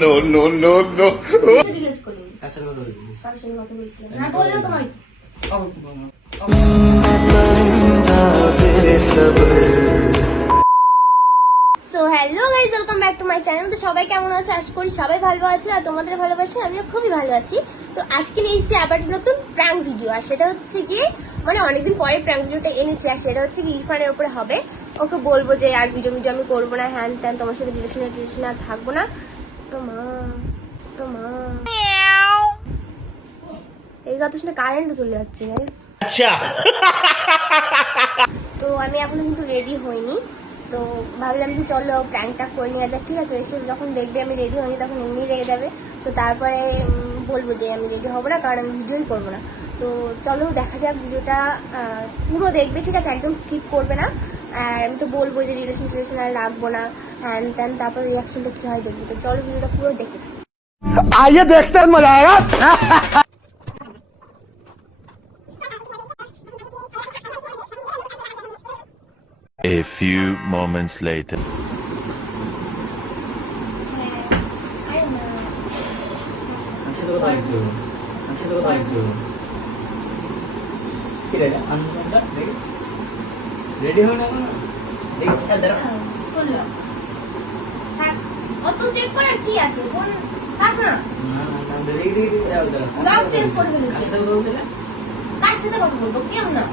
No no no no. Delete করে দিন। কার সাথে কথা বলছিলাম? না বললেও তোমার so hello guys, welcome back to my channel. তো সবাই কেমন আছে? আশা করি সবাই ভালো আছে আর তোমাদের ভালোবাসে আমিও খুবই ভালো আছি। তো আজকে নিয়ে এসেছি আবার নতুন প্র্যাঙ্ক ভিডিও, আর সেটা হচ্ছে গিয়ে মানে অনেকদিন পরে প্র্যাঙ্ক ভিডিওটা এনেছি, আর সেটা হচ্ছে কি ইরফানের উপরে হবে। ওকে বলবো যে আর ভিডিও আমি করবো না, হ্যান ত্যান, তোমার সাথে রিলেশনে আর থাকবো না। তো মা এই কথা শুনে কারেন্ট চলে যাচ্ছে গাইজ। আচ্ছা, তো আমি এখনো কিন্তু রেডি হইনি, তো ভাবলাম যে চলো প্র্যাঙ্কটা করে নেওয়া যাক। ঠিক আছে, এসে যখন দেখবে আমি রেডি হইনি তখন এমনি রেগে যাবে। তো তারপরে বলবো যে আমি রেডি হবো না, কারণ আমি ভিডিওই করবো না। তো চলো দেখা যাক, ভিডিওটা পুরো দেখবে, ঠিক আছে, একদম স্কিপ করবে না। আর আমি তো বলবো যে রিলেশন আর রাখবো না, হ্যান্ড ত্যান, তারপর রিয়াকশনটা কী হয় দেখবো। তো চলো ভিডিওটা পুরো দেখে। आइए देखते हैं, मजा आएगा। A few moments later. Ready হয় না অত চেক করার কি আছে? থাক না, লক চেঞ্জ করে ফেলেছি। কার সাথে কথা বলবো? কেউ না,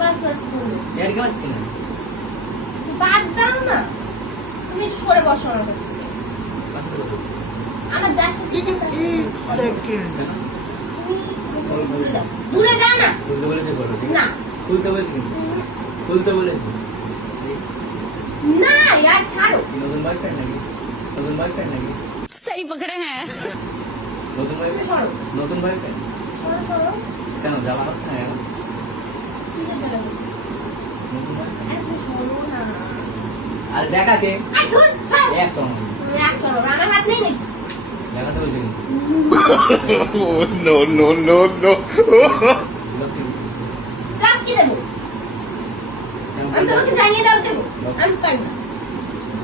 পাসওয়ার্ড বলবো। বাদ দাও না, তুমি সরে বসো আমার কাছ থেকে। আমার যার সাথে দূরে যাও না। না খুলতে বলেছি না यार, ছাড়ো। নতুন বয়ফ্রেন্ড নাকি? सही पकड़े हैं। নতুন বয়ফ্রেন্ড? সরো নতুন বয়ফ্রেন্ড সরো সরো। কেন জ্বালা হচ্ছে না এখন? কিসের জ্বালা? নতুন boyfriend? আরে সরো না। আর দেখা কে? আই ধর, সরো। এক চমক তুমি এক চলো, আমার হাত নেই নাকি? দেখাতে বলছি কিন্তু no no no no. Lakshmi লাভ কি দেবো? আমি তোমাকে জানিয়ে দাও দেবো, আমি পারি না।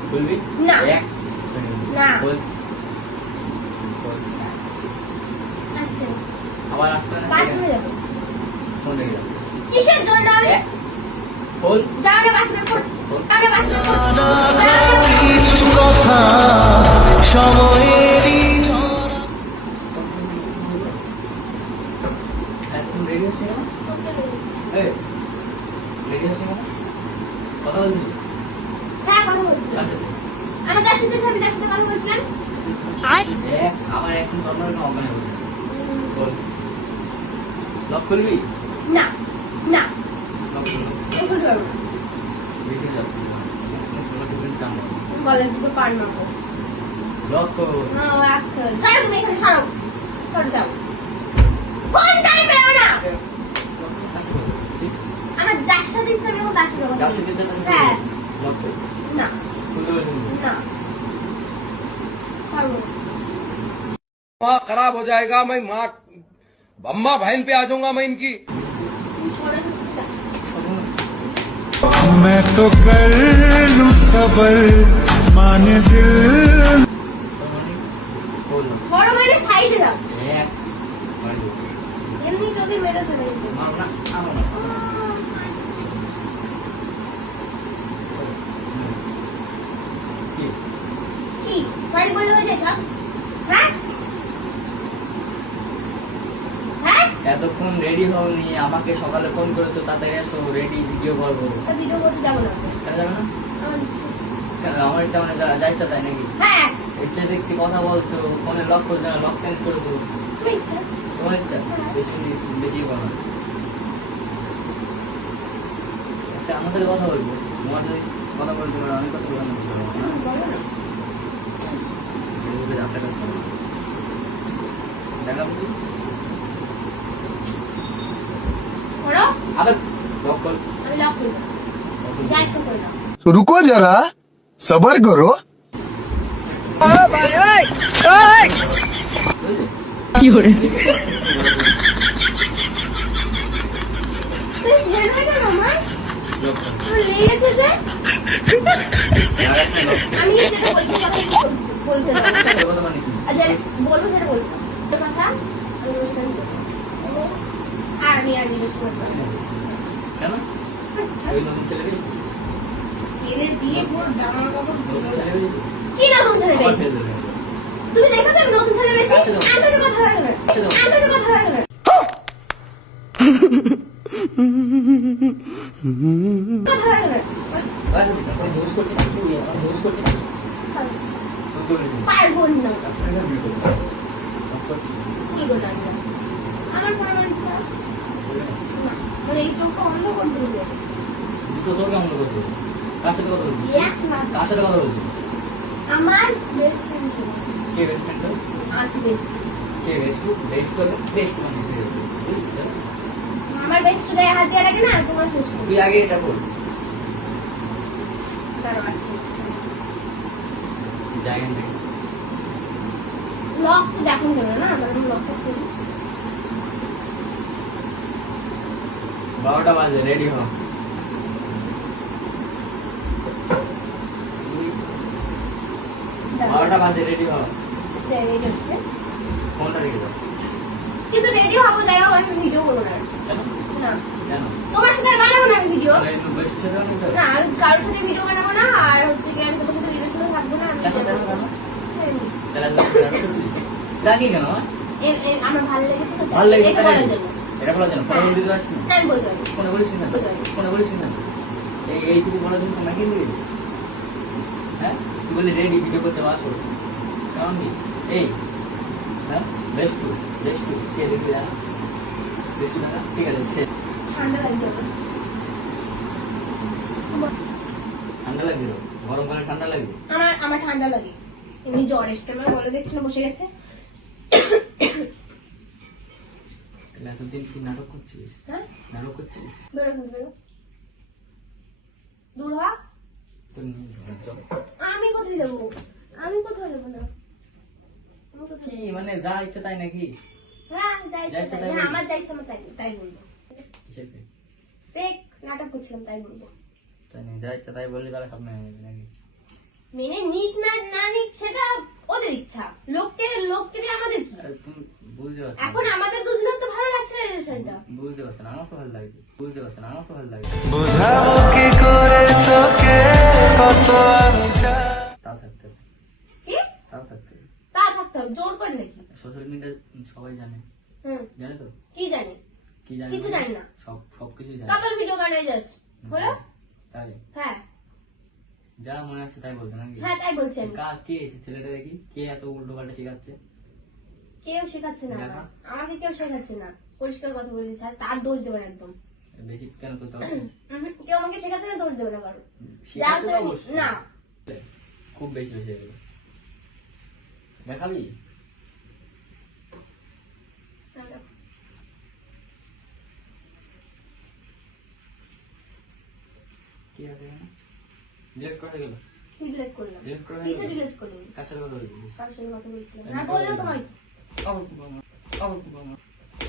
খুলবি না। এক না। খোল। খোল। আসছে না। আবার আসছে না? বাথরুমে যাবো। ফোন রেখে যাও। কিসের জন্য আমি? এক খোল। যাও না বাথরুমে, যাও না বাথরুমে। কিছু কথা সময়েরই এখন রেডি হচ্ছে না? রেডি হচ্ছে না? কথা বলছি? হ্যাঁ, কথা বলছি। আচ্ছা আমার যার সাথে আমি তার সাথে কথা বলছিলাম। এক আমার এখন স্বপ্ন অজ্ঞান হয়ে গেছে। খোল। লক খুলবি? না না, লক খুলবি? আমি বলতে পারবো না। বেশি যাচ্ছে গলার দিকে পান মারবো। লক করো। না, এক সরো, তুমি এখানে সরো, সরো যাও। ফোন টাইম পেও না। আমার যার সাথে ইচ্ছা আমি এখন তার সাথে কথা যার বলবো। সাথে যাচ্ছে হ্যাঁ। লক করো। না খুলতে বলছি না, পারবো না। माँ खराब हो जाएगा। मैं माँ अम्मा बहन पे आ जाऊंगा मैं इनकी। তুমি সরে যাও। मैं तो कर लूं सबर माने दिल খোল। সরো মানে সাইডে যাও। এক এমনি চোখে মেরে চলে যেত। মারো না, মারো না। কি? কি সাইড বললে হয়ে যায় সব? হ্যাঁ হ্যাঁ, এতক্ষণ রেডি হওনি, আমাকে সকালে ফোন করেছো, তাড়াতাড়ি এসো, রেডি ভিডিও করবো। তা ভিডিও করতে যাবো না। কেন যাবে না? আমার ইচ্ছে। কেন আমার ইচ্ছা মানে যা ইচ্ছা তাই নাকি? হ্যাঁ, এসে দেখছি কথা বলছো, ফোনে লক করছো না, লক চেঞ্জ করে দেবো। আমার ইচ্ছে। তোমার ইচ্ছা? বেশি বেশি বলো না। একটা আমাদের কথা বলবো, তোমার যদি কথা বলতে পারো আমি কথা বলবো না। বলো না। আপনার কাছে দেখা বুঝি করো, আবার লক কর। আমি লক করবো, যা ইচ্ছা করে নাও। तो रुको जरा, सबर करो। বুঝলি? তুমি বের হয়ে গেল আমার। লেগেছে যে আমি যেটা বলছি কথা বলতে দাও কথা মানে কি? আচ্ছা বলবো সেটা বলবো কথা আমি অনুষ্ঠান করবো আর আমি আর জিজ্ঞেস করবো কেন? আচ্ছা ওই নতুন ছেলে পেয়েছিস? এলে দিয়ে পুরো জামা কাপড় নতুন ছেলে পেয়েছিস? কি নতুন ছেলে আবার পেয়েছি ছেলে পেয়েছিস? তুমি দেখো তো আমি নতুন ছেলে পেয়েছি আচ্ছা, দাও। আন্দাজে কথা বলা যাবে আচ্ছা, দাও। আন্দাজে কথা বলা যাবে কথা বলা যাবে আচ্ছা, ঠিক আছে। আমি দোষ করছি না, তুই আমার দোষ করছিস না। তুই করেছিস। পারবো না আপনাকে বিয়ে করছি। আমি করছি। কি করলাম আমার কোনো ইচ্ছা না মানে এই চোখটা অন্ধ করতে হবে দুটো চোখ কেমন করতে হবে? কার সাথে কথা বলছিস? এক মাস কার সাথে কথা বলছিস? আমার বেস্ট ফ্রেন্ড ছিল কে বেস্ট ফ্রেন্ড? আছে বেস্ট কে বেস্ট? বেস্ট করবে? বেস্ট মানে কি? আমার বেস্ট গায়ে হাত দিয়ে রাখে না তোমার শেষ করবো তুই আগে এটা বল। তারও আসছে জায়গা থেকে লক তো দেখুন কেন না আমার লক করি 12টা বাজে, রেডি হ। দাঁড়াও। 12টা বাজে, রেডি হ। রেডি হচ্ছে ফোনটা রেখে দাও। কিন্তু রেডি হবো যাই হোক আমি ভিডিও করবো না কেন? না কেন? তোমার সাথে আর বানাবো না আমি ভিডিও তাহলে এই বেস্ট ছেলে অনেক যাবে। না আমি কারোর সাথে ভিডিও বানাবো না আর হচ্ছে কি আমি তোমার সাথে রিলেশনে থাকবো না আমি কেন, কেন, কেন? এমনি। তাহলে আজকে প্ল্যান করছিস? রাগি কেন? আমার ভালো লেগেছে তো ভালো লেগেছে এটা তাই? বলার জন্য এটা বলার জন্য? ফোনে বলতে পারছিস না? আমি বলতে পারি ফোনে বলেছিস না? ফোনে বলেছিস না? এইটুকু বলার জন্য তোমরা কি দিয়ে দিস? হ্যাঁ? তুই বলি রেডি ভিডিও করতে আসো। কেমন কি? এই হ্যাঁ বেস্ট টু কে দেখবি না? বেস্ট না? ঠিক আছে সে ঠান্ডা লাগবে আমার। ঠান্ডা লাগবে তো? গরমকালে ঠান্ডা লাগবে? আমার ঠান্ডা লাগে এমনি জ্বর এসছে আমার বলে দেখছি না বসে গেছে তাহলে এতদিন তুই নাটক করছিস? হ্যাঁ নাটক করছিস? বেরো কিন্তু বেরো দূর হ তোর নিয়ে চল। আমি কোথায় যাবো আমি কোথায় যাবো না আমি কোথায় কি মানে যা ইচ্ছা তাই নাকি? হ্যাঁ যাই যা ইচ্ছা তাই হ্যাঁ বলবি? আমার যাই ইচ্ছা আমার তাই তাই বলবো কিসের fake? ফেক নাটক করছিলাম তাই বলবো তাই নাকি? যা ইচ্ছা তাই বললি তাহলে সব মেনে নিবি নাকি? মেনে নিক না না নিক সেটা ওদের ইচ্ছা লোককে দিয়ে আমাদের কি আরে তুমি বুঝতে পারছো না। এখন আমাদের দুজনের তো ভালো লাগছে না রিলেশনটা বুঝতে পারছো না, আমার তো ভালো লাগছে। বুঝতে পারছো না, আমার তো ভালো লাগছে। বোঝাবো কি করে তোকে কত আমি চাই তাও থাকতে হবে, কি তাও থাকতে হবে। তা থাকতে হবে জোর করে নাকি সোশ্যাল মিডিয়া সবাই জানে, হুম জানে তো? কি জানি কি জানে? কিছু জানি না। সবকিছু জানে। কাপল ভিডিও বানাই জাস্ট হলো তাই হ্যাঁ যা মনে আসছে তাই বলছো নাকি? হ্যাঁ তাই বলছি আমি কে এসে ছেলেটা দেখি কে এত উল্টো পাল্টা শেখাচ্ছে? কেউ শেখাচ্ছে না দেখা। আমাকে কেউ শেখাচ্ছে না পরিষ্কার কথা বলে দিচ্ছে আর তার দোষ দেবে না একদম বেশি কেন তো তোর? কেউ আমাকে শেখাচ্ছে না দোষ দেবে না কারো যা শেখাতে হচ্ছে তো আমি- অবশ্যই। না খুব বেশি বেশি এগুলো দেখাবি? কি আছে এখানে? ডিলেট করে গেল? ডিলিট করলাম ডিলেট করে কিছু গেল? ডিলিট করিনি কার সাথে কথা বলছিস? কারোর সাথে কথা বলছিলাম না বললেও তোমার কি? আবার কি বলবো? আবার কি বলবো?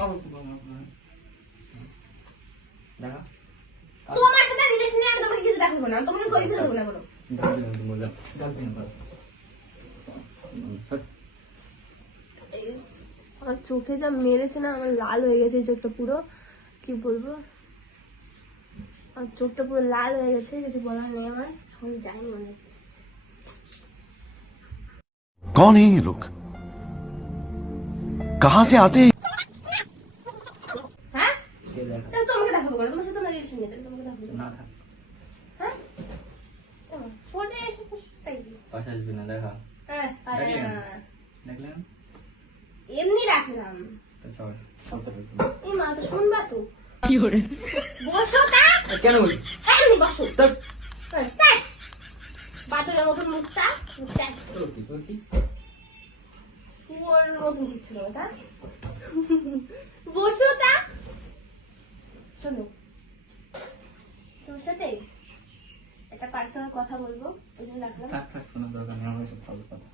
আবার কি বলবো? দেখা তোমার সাথে রিলেশনে আমি তোমাকে কিছু দেখাবো না আমি তোমাকে কই কিছু দেবো না কোনো আমার চোখে যা মেরেছে না আমার লাল হয়ে গেছে এই চোখটা পুরো কি বলবো আমার চোখটা পুরো লাল হয়ে গেছে যদি বলার নেই আমার এখন যাইনি মনে হচ্ছে कौन है ये लोग कहां से आते हैं হ্যাঁ তাহলে তোমাকে দেখাবো কেন তোমার সাথে আমার রিলেশন নেই তাহলে তোমাকে দেখাবো না থাক, হ্যাঁ ফোনে এসে তাই কি? পাশে আসবি না, দেখা হ্যাঁ পারে দেখলি না। না? দেখলেন এমনি রাখলাম এই মা তো শুনবা তো কি হরে বসো তা কেন বলি? এমনি বসো তোর তাই বাতুরের মতন মুখটা মুখটা তোর কি তোর কি? ওর মতন করছিল তা বসো তা শোনো তোমার সাথে একটা পার্সোনাল কথা বলবো ওই জন্য রাখলাম থাক থাক, শোনার দরকার নেই, আমার সব ফালতু কথা।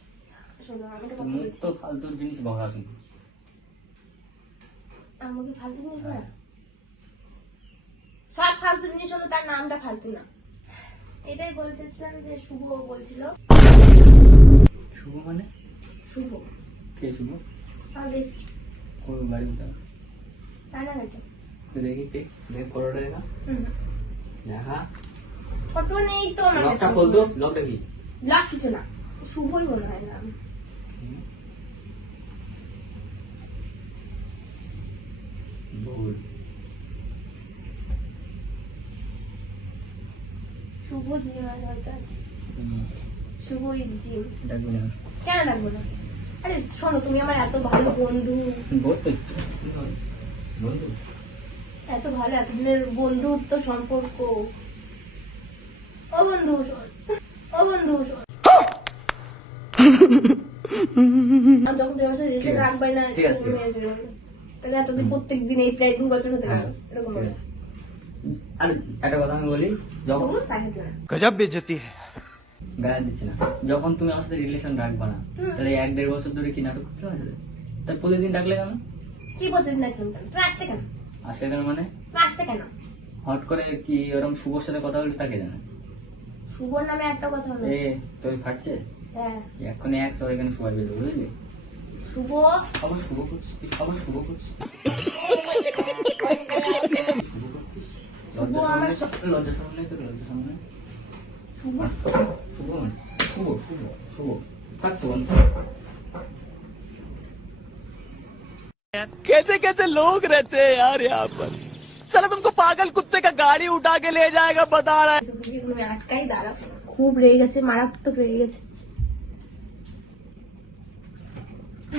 শোনো আমি একটা তোর কথা মুখ বলছি তো ফালতুর জিনিস ভরা কিন্তু। আমাকে ফালতু জিনিস বলা সব ফালতু জিনিস হলো, তার নামটা ফালতু না। এটাই বলতেছিলাম যে শুভ বলছিল। শুভ মানে? শুভ কে শুভ? আমার বেস্ট কোন বাড়ি কোথায়? রানাঘাটে। তো দেখি কে, দেখ ফটোটা দেখা। দেখা ফটো নেই তো আমার লকটা কাছে। খোল তো, লকটা কি? লাভ কিছু না, শুভই মনে হয় নাম। ভুল। শুভ জিম হয়তো আছে। শুভ জিম ডাকবি না। কেন ডাকবো না? আরে শোনো, তুমি আমার এত ভালো বন্ধু, বলতো বন্ধু। এত ভালো, এতদিনের বন্ধুত্ব সম্পর্ক। ও বন্ধু শোন, ও বন্ধু শোন। আমি যখন তোমার সাথে রিলেশন রাখবাই না, ঠিক আছে। তুমি মেনে নেবে। তাহলে এতদিন প্রত্যেক দিন এই প্রায় 2 বছর হতে গেল এরকম বলে। আর একটা কথা আমি বলি, যখন তবু তাই হতো না। गजब बेइज्जती है। গায়ে দিচ্ছে না, যখন তুমি আমার সাথে রিলেশন রাখবা না, তাহলে 1-1.5 বছর ধরে কি নাটক করছো আমার সাথে? তাই প্রতিদিন ডাকলে কেন? কি প্রতিদিন দেখলাম কেন? তুমি আসতে কেন? আসলে কেন মানে? তুমি আসতে কেন? হট করে কি ওরকম শুভর সাথে কথা বলতে তাকে জানে? শুভর নামে একটা কথা হলো। এ তোর ফাটছে হ্যাঁ, এখন এক সবাই এখানে সবাই বেরো, বুঝলি? শুভ আবার শুভ করছিস, তুই আবার শুভ করছিস, শুভ করছিস। লজ্জা শরম নেই তোর? লজ্জা শরম নেই? শুভ শুভ মানে শুভ শুভ শুভ থাকছে বন্ধু। कैसे कैसे लोग रहते हैं यार यहाँ पर। साला तुमको पागल कुत्ते का गाड़ी उठा के ले जाएगा बता रहा है। তুমি আটকাই দাঁড়াও। খুব রেগে গেছে, মারাত্মক রেগে গেছে।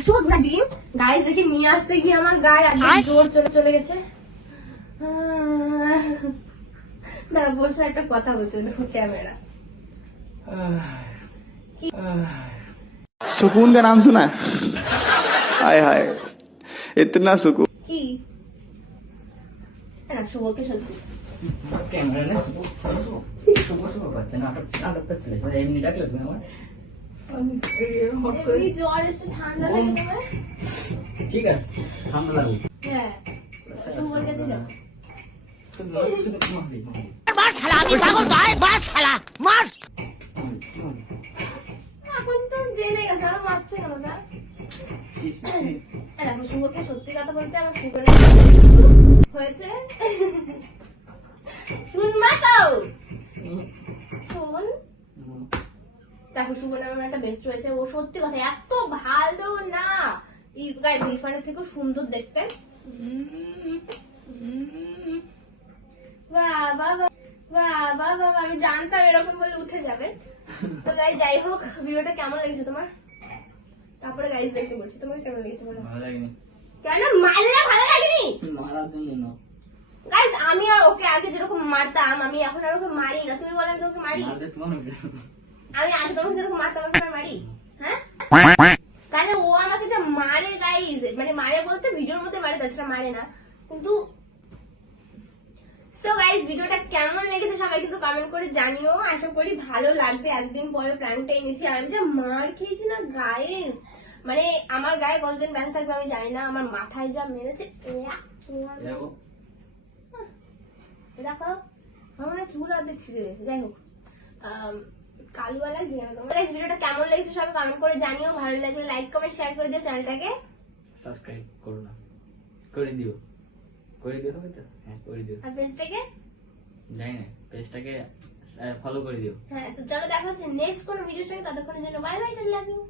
সব না ডিম গায়ে দেখি নিয়ে আসতে গিয়ে আমার গায়ে একদম জোর চলে গেছে। দাঁড়া, বসে একটা কথা বলছে, দেখো ক্যামেরা। सुकून का नाम सुना है? हाय हाय इतना सुकून। কি না, শুভকে সত্যি ক্যামেরা না শুভ শুভ শুভ শুভ পাচ্ছে নাটক নাটক করছে, এমনি ডাকলে তুমি আমার? এই জ্বর এসে ঠান্ডা লাগে তোমার? ঠিক আছে, ঠান্ডা লাগবে। হ্যাঁ, শুভর কাছে যাও। এখন তো জেনে গেছে, আর মারছে কেন তা? দেখো, শুভকে সত্যি কথা বলতে আমার শুভর হয়েছে। শুনবা তো? শোন, দেখো শুভ নামে একটা বেস্ট হয়েছে, ও সত্যি কথা এত ভালো না, ইরফানের থেকেও সুন্দর দেখতে। বাবা বাবা বাবা, আমি জানতাম এরকম বলে উঠে যাবে। তো গাইস, যাই হোক, ভিডিওটা কেমন লেগেছে তোমার? তারপরে গাইস দেখতে বলছি, তোমাকে কেমন লেগেছে বলো? ভালো লাগেনি। কেন মারলে ভালো লাগেনি? মারার জন্য না, গাইস, আমি আর ওকে আগে যেরকম মারতাম, আমি এখন আর ওকে মারি না। তুমি বলেন, তোকে মারি? মারতে তোমার আমি আগে তোমাকে যেরকম মারতাম, এখন আর মারি? হ্যাঁ, তাহলে ও আমাকে যে মারে গাইস, মানে মারে বলতে ভিডিওর মধ্যে মারে, তাছাড়া মারে না। কিন্তু সো গাইস, ভিডিওটা কেমন লেগেছে সবাই কিন্তু কমেন্ট করে জানিও। আশা করি ভালো লাগবে। এতদিন পরে প্র্যাঙ্কটা এনেছি, আর আমি যে মার খেয়েছি না গাইস, মানে আমার গায়ে কতদিন ব্যথা থাকবে আমি জানি না। আমার মাথায় যা মেরেছে, দেখো আমার মনে হয় চুল অর্ধেক ছিঁড়ে গেছে। যাই হোক, কালুওয়ালা দিয়ে তোমার গাইস, ভিডিওটা কেমন লেগেছে সবাই কমেন্ট করে জানিও। ভালো লাগলে লাইক কমেন্ট শেয়ার করে দিও, চ্যানেলটাকে সাবস্ক্রাইব করো না, করে দিও। করে দিও হবে তো? হ্যাঁ করে দিও। আর পেজটাকে জানি না, পেজটাকে ফলো করে দিও। হ্যাঁ, তো চলো দেখা হচ্ছে নেক্সট কোনো ভিডিওর সঙ্গে। ততক্ষণের জন্য বাই বাই, লাভ ইউ।